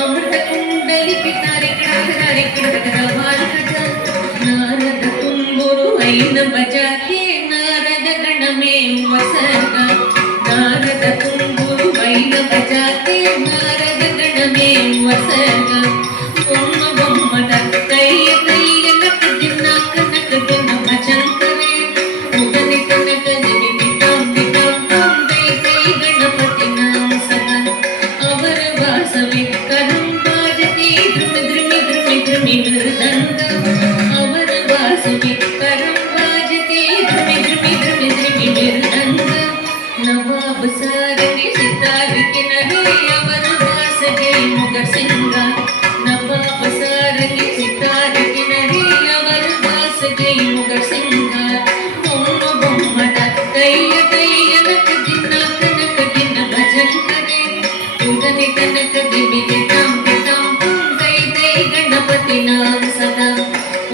अमृत कुंडली पितारी नारद तुम्बुरु ऐन बजाके नारद गण में वसर्ग नारद तुम्बुरु ऐन बजाके नारद गण में वसर्ग बोम बोम तय तय नक दिन भजन करे उदनि तनक दिवि पिताम पिताम तय तय गणपति नाम सदा अवर वासवे करम बाजती द्रुम द्रुमि द्रुमि द्रुमि मृदंग अवर वासवे करम बाजती द्रुमि द्रुमि द्रुमि द्रुमि मृदंग नवाब सारंगी सितार किनारे अवर वासवे मुगर सिंगा नवाब सारंगी सितार किनारे अवर वासवे मुगर सिंगा बोम बोम तय तय नक दिन भजन करे उदनि तनक दिवि दिताम पिताम तय तय गणपति नाम सदा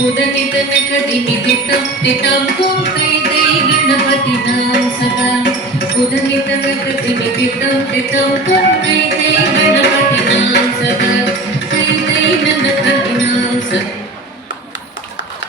उदनि तनक दिवि दिताम पिताम तय तय गणपति नाम सदा उदनि तनक दिवि दिताम पिताम तय तय गणपति नाम सदा तय तय गणपति नाम सदा